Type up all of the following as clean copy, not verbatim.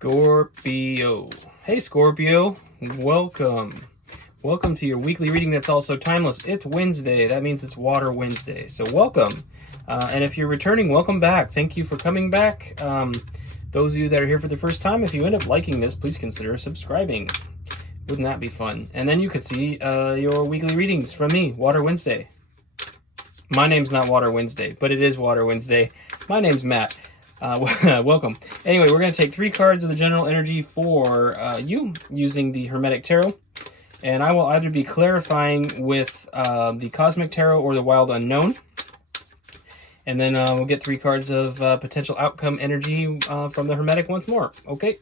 Scorpio. Hey Scorpio, welcome. Welcome to your weekly reading that's also timeless. It's Wednesday. That means it's Water Wednesday. So welcome. And if you're returning, welcome back. Thank you for coming back. Those of you that are here for the first time, if you end up liking this, please consider subscribing. Wouldn't that be fun? And then you could see your weekly readings from me, Water Wednesday. My name's not Water Wednesday, but it is Water Wednesday. My name's Matt. Welcome. Anyway, we're going to take 3 cards of the general energy for you using the Hermetic Tarot. And I will either be clarifying with the Cosmic Tarot or the Wild Unknown. And then we'll get 3 cards of potential outcome energy from the Hermetic once more. Okay?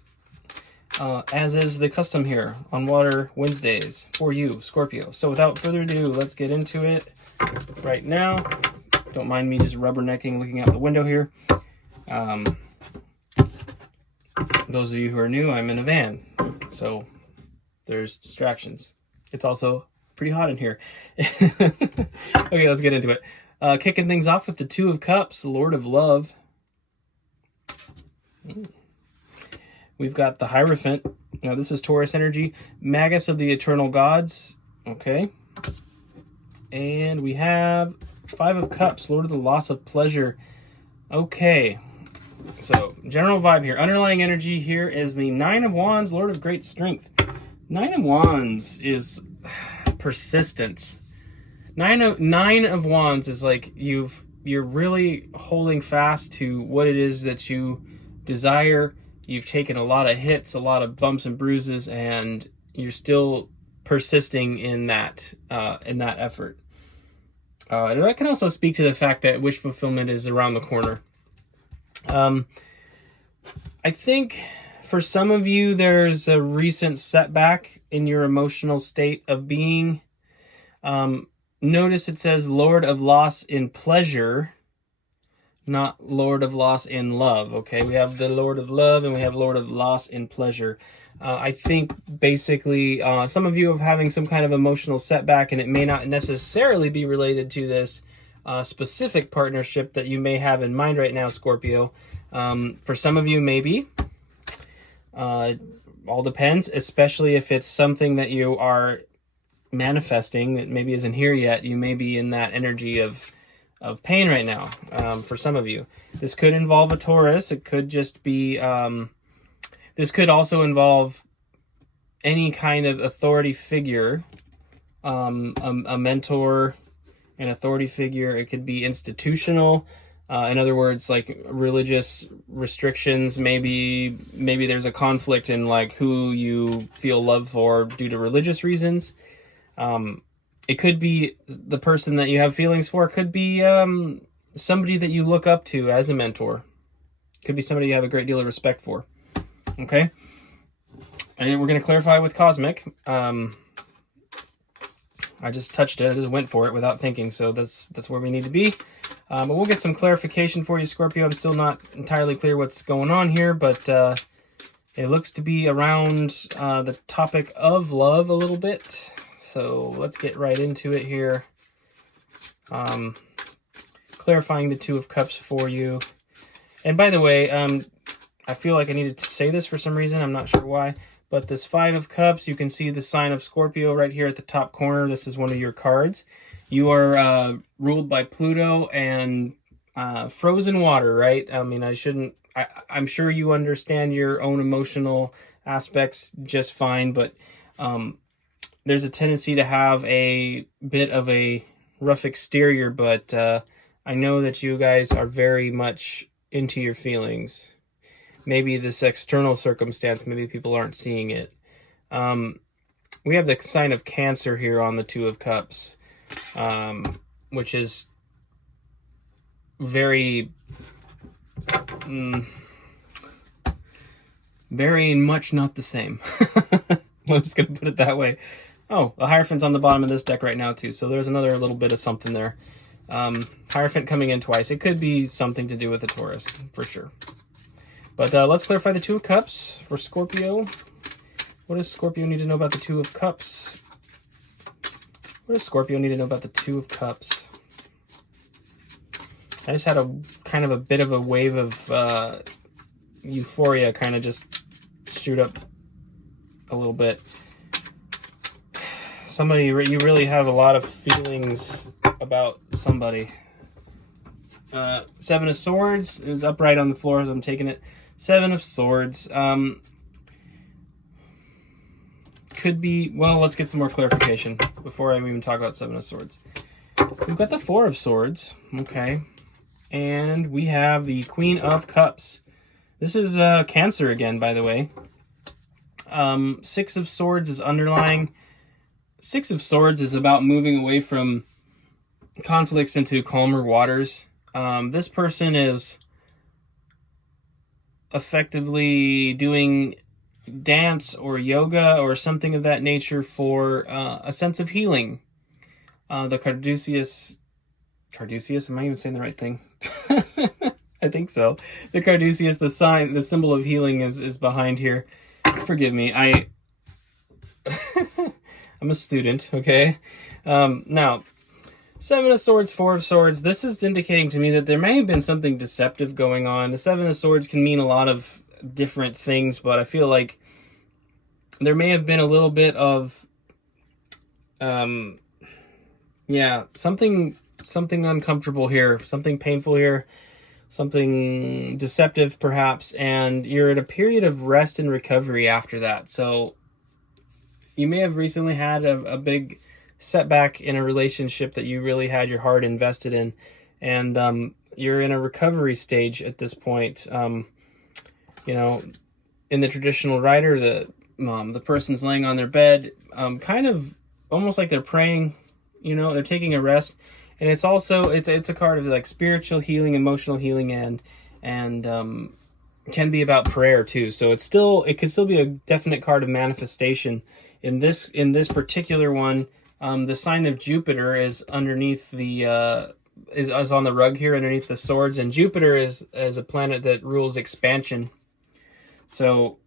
As is the custom here on Water Wednesdays for you, Scorpio. So without further ado, let's get into it right now. Don't mind me just rubbernecking, looking out the window here. Those of you who are new, I'm in a van, so there's distractions. It's also pretty hot in here. Okay, let's get into it. Kicking things off with the Two of Cups, Lord of Love. We've got the Hierophant. Now this is Taurus energy. Magus of the Eternal Gods. Okay. And we have Five of Cups, Lord of the Loss of Pleasure. Okay. So, general vibe here. Underlying energy here is the Nine of Wands, Lord of Great Strength. Nine of Wands is persistence. Nine of Wands is like you're really holding fast to what it is that you desire. You've taken a lot of hits, a lot of bumps and bruises, and you're still persisting in that effort. And that can also speak to the fact that wish fulfillment is around the corner. I think for some of you, there's a recent setback in your emotional state of being. Notice it says Lord of Loss in Pleasure, not Lord of Loss in Love. Okay, we have the Lord of Love and we have Lord of Loss in Pleasure. I think basically some of you are having some kind of emotional setback, and it may not necessarily be related to this specific partnership that you may have in mind right now, Scorpio. For some of you, maybe. All depends, especially if it's something that you are manifesting that maybe isn't here yet. You may be in that energy of pain right now. For some of you, this could involve a Taurus. It could just be. This could also involve any kind of authority figure, a mentor, an authority figure. It could be institutional. In other words, like religious restrictions. Maybe there's a conflict in like who you feel love for due to religious reasons. It could be the person that you have feelings for. It could be somebody that you look up to as a mentor. It could be somebody you have a great deal of respect for. Okay? And we're going to clarify with Cosmic. I just touched it. I just went for it without thinking. So that's where we need to be. But we'll get some clarification for you, Scorpio. I'm still not entirely clear what's going on here, but it looks to be around the topic of love a little bit. So let's get right into it here. Clarifying the Two of Cups for you. And by the way, I feel like I needed to say this for some reason. I'm not sure why. But this Five of Cups, you can see the sign of Scorpio right here at the top corner. This is one of your cards. You are ruled by Pluto and frozen water, right? I mean, I'm sure you understand your own emotional aspects just fine, but there's a tendency to have a bit of a rough exterior, but I know that you guys are very much into your feelings. Maybe this external circumstance, maybe people aren't seeing it. We have the sign of Cancer here on the Two of Cups, which is very, very much not the same. I'm just going to put it that way. Oh, the Hierophant's on the bottom of this deck right now, too. So there's another little bit of something there. Hierophant coming in twice. It could be something to do with the Taurus, for sure. But let's clarify the Two of Cups for Scorpio. What does Scorpio need to know about the Two of Cups? What does Scorpio need to know about the Two of Cups? I just had a kind of a bit of a wave of euphoria kind of just screwed up a little bit. Somebody, you really have a lot of feelings about somebody. Seven of Swords. It was upright on the floor as I'm taking it. Seven of Swords. Could be, well, let's get some more clarification before I even talk about Seven of Swords. We've got the Four of Swords, okay, and we have the Queen of Cups. This is Cancer again, by the way. Six of Swords is underlying. Six of Swords is about moving away from conflicts into calmer waters. This person is effectively doing dance or yoga or something of that nature for a sense of healing. The Carduceus, am I even saying the right thing? I think so. The Carduceus, the sign, the symbol of healing is behind here. Forgive me, I'm a student, okay? Now, Seven of Swords, Four of Swords, this is indicating to me that there may have been something deceptive going on. The Seven of Swords can mean a lot of different things, but I feel like there may have been a little bit of something uncomfortable here, something painful here, something deceptive perhaps, and you're in a period of rest and recovery after that. So you may have recently had a big setback in a relationship that you really had your heart invested in, and you're in a recovery stage at this point. In the traditional writer, the person's laying on their bed, kind of almost like they're praying, they're taking a rest. And it's also, it's a card of like spiritual healing, emotional healing, and can be about prayer too. So it could still be a definite card of manifestation. In this particular one, the sign of Jupiter is underneath the, is on the rug here underneath the swords, and Jupiter is a planet that rules expansion. So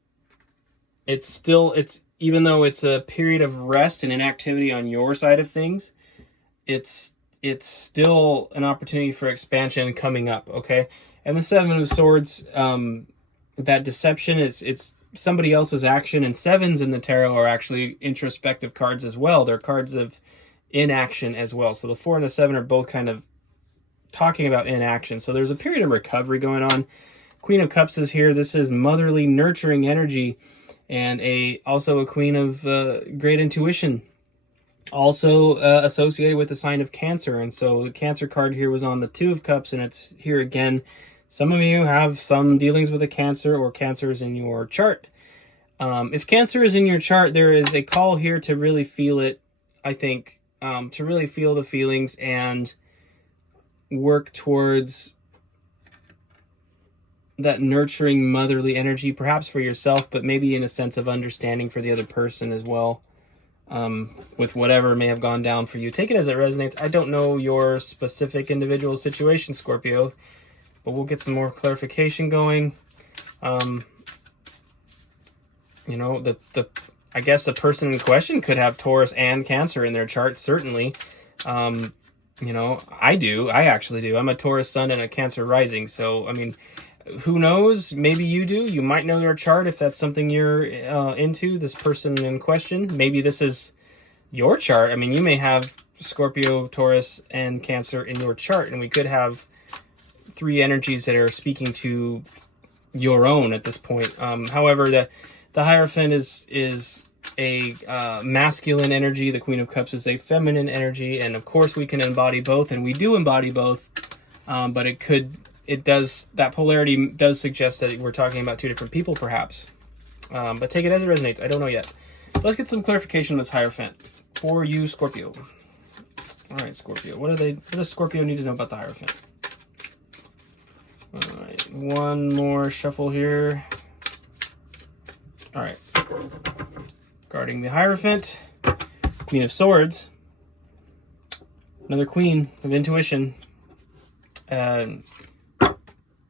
it's even though it's a period of rest and inactivity on your side of things, it's still an opportunity for expansion coming up, okay? And the Seven of Swords, that deception, it's somebody else's action, and sevens in the tarot are actually introspective cards as well. They're cards of inaction as well. So the 4 and the 7 are both kind of talking about inaction. So there's a period of recovery going on. Queen of Cups is here. This is motherly, nurturing energy, and also a queen of great intuition, also associated with the sign of Cancer. And so the Cancer card here was on the 2 of Cups, and it's here again. Some of you have some dealings with a Cancer, or Cancer is in your chart. If Cancer is in your chart, there is a call here to really feel it, I think, to really feel the feelings and work towards that nurturing motherly energy, perhaps for yourself, but maybe in a sense of understanding for the other person as well, with whatever may have gone down for you. Take it as it resonates. I don't know your specific individual situation, Scorpio, but we'll get some more clarification going. I guess the person in question could have Taurus and Cancer in their chart, certainly. I actually do. I'm a Taurus sun and a Cancer rising, so, I mean, who knows? Maybe you do. You might know their chart if that's something you're into, this person in question. Maybe this is your chart. I mean, you may have Scorpio, Taurus, and Cancer in your chart, and we could have 3 energies that are speaking to your own at this point. However, the Hierophant is a masculine energy. The Queen of Cups is a feminine energy, and of course we can embody both, and we do embody both, but that polarity does suggest that we're talking about 2 different people, perhaps. But take it as it resonates. I don't know yet. Let's get some clarification on this Hierophant for you, Scorpio. All right, Scorpio. What does Scorpio need to know about the Hierophant? All right, one more shuffle here. All right. Guarding the Hierophant, Queen of Swords, another Queen of Intuition.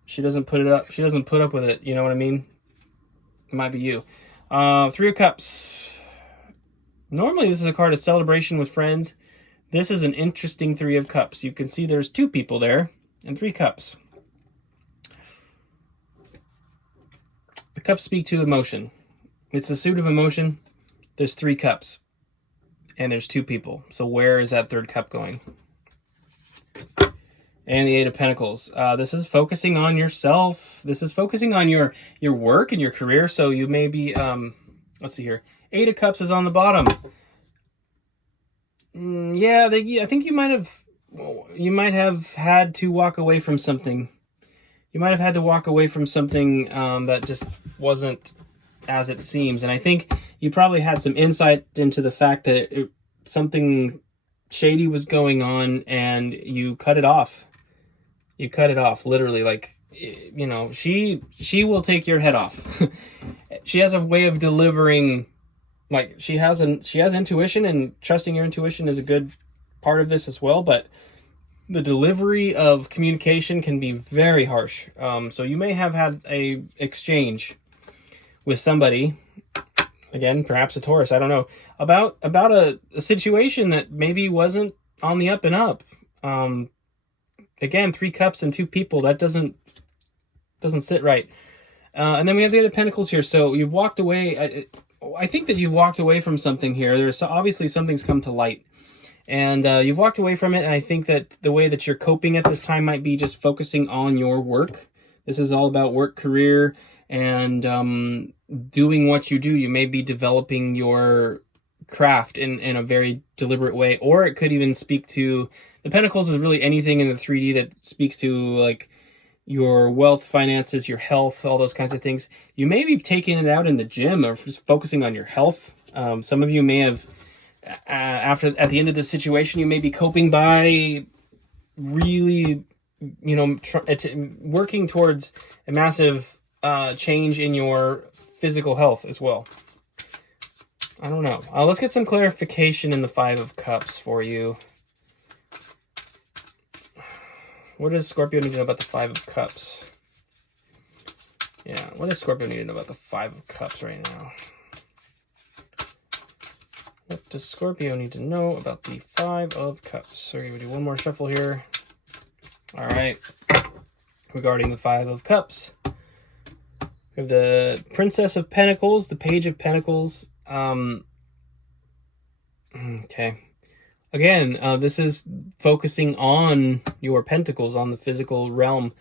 She doesn't put it up. She doesn't put up with it. You know what I mean? It might be you. 3 of Cups. Normally, this is a card of celebration with friends. This is an interesting 3 of Cups. You can see there's 2 people there and 3 cups. The cups speak to emotion. It's the suit of emotion. There's 3 cups. And there's 2 people. So where is that 3rd cup going? And the 8 of Pentacles. This is focusing on yourself. This is focusing on your work and your career. So you may be, let's see here. 8 of Cups is on the bottom. Yeah, I think you might have had to walk away from something. You might have had to walk away from something that just wasn't as it seems. And I think you probably had some insight into the fact that something shady was going on, and you cut it off. You cut it off, literally. Like, you know, she will take your head off. She has a way of delivering. Like, she has intuition, and trusting your intuition is a good part of this as well. But the delivery of communication can be very harsh. So you may have had a exchange with somebody, again, perhaps a Taurus, I don't know, about a situation that maybe wasn't on the up and up. Again, 3 cups and 2 people, that doesn't sit right. And then we have the 8 of Pentacles here. So you've walked away. I think that you've walked away from something here. There's obviously something's come to light. And you've walked away from it, and I think that the way that you're coping at this time might be just focusing on your work. This is all about work, career, and doing what you do. You may be developing your craft in a very deliberate way, or it could even speak to, the Pentacles is really anything in the 3D that speaks to, like, your wealth, finances, your health, all those kinds of things. You may be taking it out in the gym or just focusing on your health. Some of you may have, at the end of the situation, you may be coping by really, you know, working towards a massive change in your physical health as well. I don't know. Let's get some clarification in the 5 of Cups for you. What does Scorpio need to know about the 5 of Cups? Yeah, what does Scorpio need to know about the 5 of Cups right now? What does Scorpio need to know about the 5 of Cups? So we're going to do one more shuffle here. All right. Regarding the 5 of Cups, we have the Princess of Pentacles, the Page of Pentacles. Okay. Again, this is focusing on your pentacles, on the physical realm.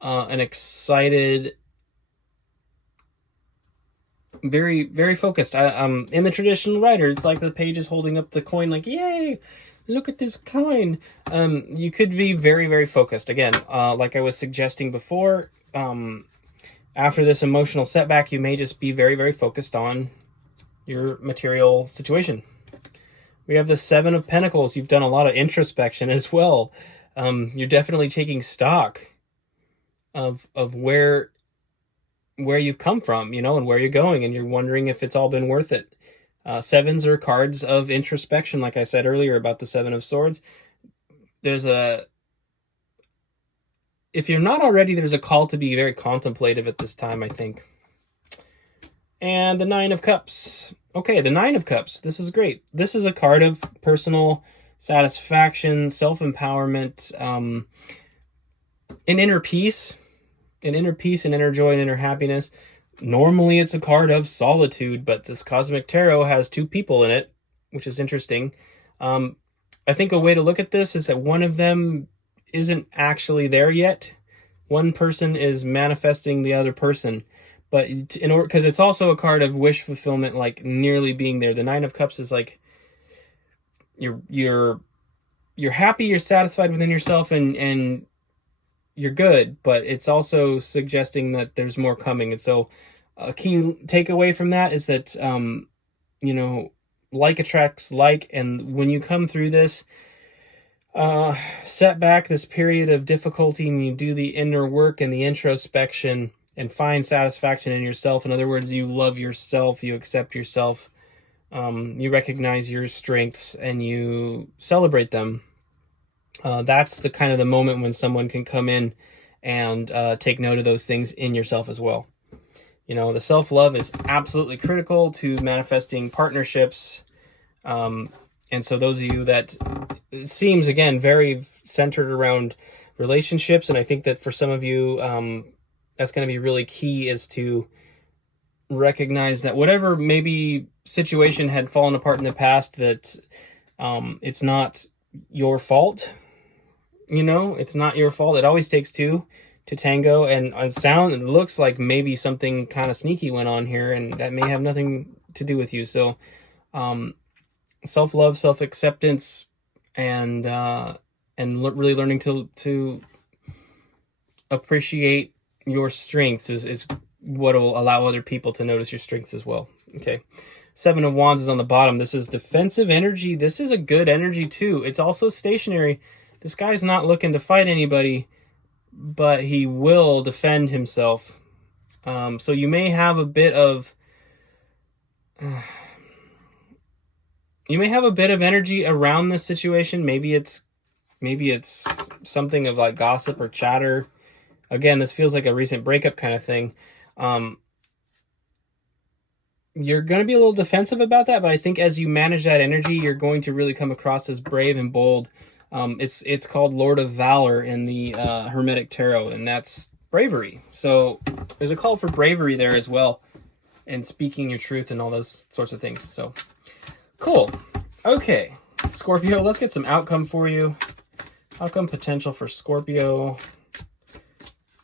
An excited, very, very focused. In the traditional writer, it's like the page is holding up the coin like, yay, look at this coin. You could be very, very focused. Again, like I was suggesting before, after this emotional setback, you may just be very, very focused on your material situation. We have the 7 of Pentacles. You've done a lot of introspection as well. You're definitely taking stock of where you've come from, you know, and where you're going, and you're wondering if it's all been worth it. 7s are cards of introspection, like I said earlier about the 7 of Swords. If you're not already, there's a call to be very contemplative at this time, I think. And the 9 of Cups. Okay, the 9 of Cups. This is great. This is a card of personal satisfaction, self-empowerment, an inner peace, and inner joy and inner happiness. Normally it's a card of solitude, but this Cosmic Tarot has 2 people in it, which is interesting. I think a way to look at this is that one of them isn't actually there yet. One person is manifesting the other person. But in order, because it's also a card of wish fulfillment, like nearly being there. The 9 of Cups is like you're happy, you're satisfied within yourself, and you're good. But it's also suggesting that there's more coming. And so, a key takeaway from that is that you know, like attracts like, and when you come through this setback, this period of difficulty, and you do the inner work and the introspection, and find satisfaction in yourself. In other words, you love yourself, you accept yourself, you recognize your strengths, and you celebrate them. That's the kind of the moment when someone can come in and take note of those things in yourself as well. You know, the self-love is absolutely critical to manifesting partnerships. And so those of you that, it seems, again, very centered around relationships, and I think that for some of you, that's going to be really key, is to recognize that whatever maybe situation had fallen apart in the past, that it's not your fault. It's not your fault. It always takes two to tango, and on sound, it looks like maybe something kind of sneaky went on here, and that may have nothing to do with you. So, self-love, self-acceptance, and really learning to appreciate your strengths is what will allow other people to notice your strengths as well. Okay. 7 of Wands is on the bottom. This is defensive energy. This is a good energy too. It's also stationary. This guy's not looking to fight anybody, but he will defend himself. So you may have a bit of energy around this situation. Maybe it's something of like gossip or chatter. Again, this feels like a recent breakup kind of thing. You're going to be a little defensive about that, but I think as you manage that energy, you're going to really come across as brave and bold. It's called Lord of Valor in the Hermetic Tarot, and that's bravery. So there's a call for bravery there as well, and speaking your truth and all those sorts of things. So cool. Okay, Scorpio, let's get some outcome for you. Outcome potential for Scorpio.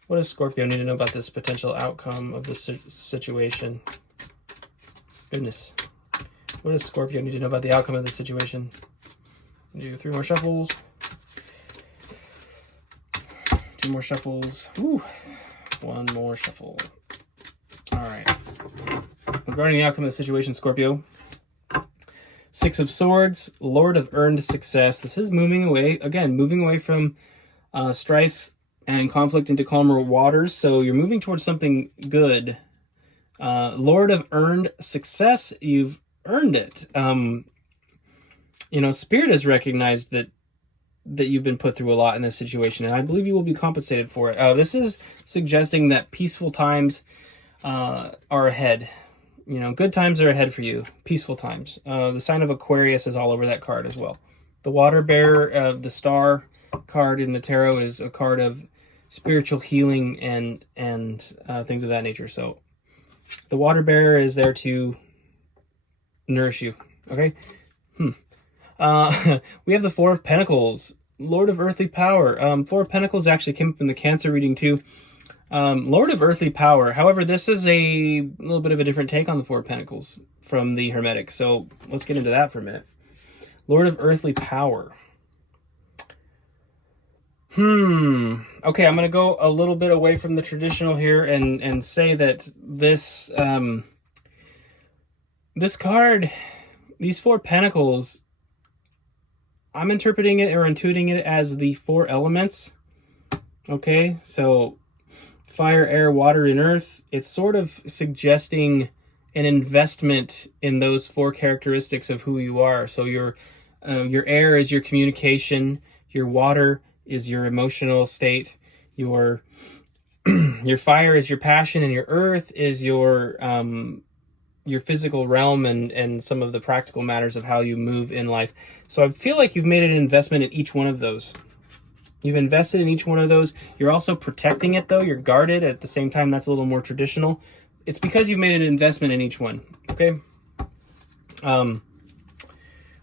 What does Scorpio need to know about this potential outcome of this situation? Goodness. What does Scorpio need to know about the outcome of this situation? Do 3 more shuffles. 2 more shuffles. Ooh. 1 more shuffle. All right. Regarding the outcome of the situation, Scorpio. 6 of Swords, Lord of Earned Success. This is moving away from strife and conflict into calmer waters. So you're moving towards something good. Lord of Earned Success, you've earned it. Spirit has recognized that you've been put through a lot in this situation, and I believe you will be compensated for it. This is suggesting that peaceful times are ahead. Good times are ahead for you. Peaceful times. The sign of Aquarius is all over that card as well. The water bearer, the star card in the tarot, is a card of spiritual healing and things of that nature. So the water bearer is there to nourish you. Okay. We have the 4 of Pentacles, Lord of Earthly Power. 4 of Pentacles actually came up in the Cancer reading too. Lord of Earthly Power. However, this is a little bit of a different take on the 4 of Pentacles from the Hermetic. So let's get into that for a minute. Lord of Earthly Power. Okay, I'm going to go a little bit away from the traditional here and say that this card, these 4 Pentacles, I'm interpreting it or intuiting it as the 4 elements. Okay, so fire, air, water, and earth. It's sort of suggesting an investment in those 4 characteristics of who you are. So your air is your communication, your water is your emotional state, your fire is your passion, and your earth is your physical realm and some of the practical matters of how you move in life. So I feel like you've made an investment in each one of those. You've invested in each one of those. You're also protecting it, though. You're guarded at the same time. That's a little more traditional. It's because you've made an investment in each one. Okay. And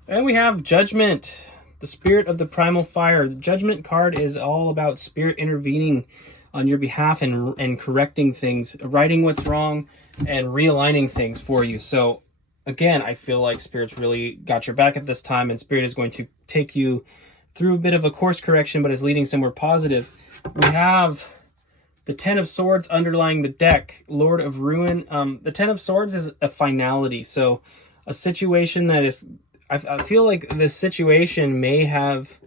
we have Judgment, the spirit of the primal fire. The Judgment card is all about spirit intervening on your behalf and correcting things, righting what's wrong, and realigning things for you. So again, I feel like Spirit's really got your back at this time, and Spirit is going to take you through a bit of a course correction, but is leading somewhere positive. We have the 10 of Swords underlying the deck, Lord of Ruin. The 10 of Swords is a finality. So a situation that is, I feel like this situation may have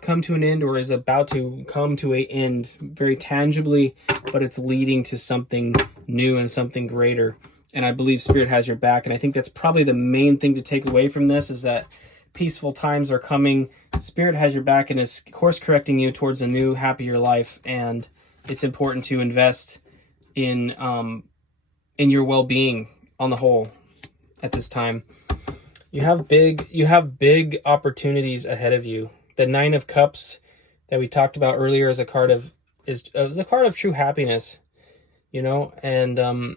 come to an end or is about to come to an end very tangibly, but it's leading to something new and something greater. And I believe Spirit has your back. And I think that's probably the main thing to take away from this, is that peaceful times are coming. Spirit has your back and is course correcting you towards a new, happier life. And it's important to invest in your well-being on the whole at this time. You have big opportunities ahead of you. The 9 of Cups that we talked about earlier is a card of true happiness, and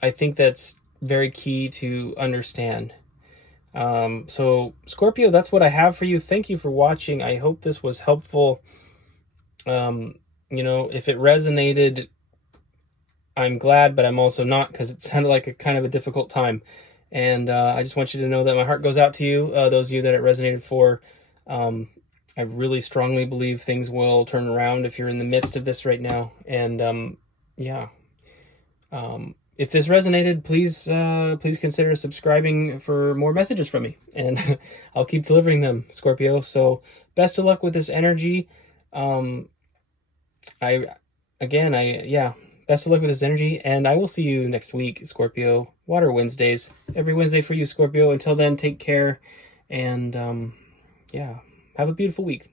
I think that's very key to understand. So Scorpio, that's what I have for you. Thank you for watching. I hope this was helpful. If it resonated, I'm glad, but I'm also not, because it sounded like a kind of a difficult time. And I just want you to know that my heart goes out to you, those of you that it resonated for. I really strongly believe things will turn around if you're in the midst of this right now. And if this resonated, please consider subscribing for more messages from me, and I'll keep delivering them, Scorpio. So best of luck with this energy. Best of luck with this energy, and I will see you next week, Scorpio. Water Wednesdays, every Wednesday for you, Scorpio. Until then, take care, and have a beautiful week.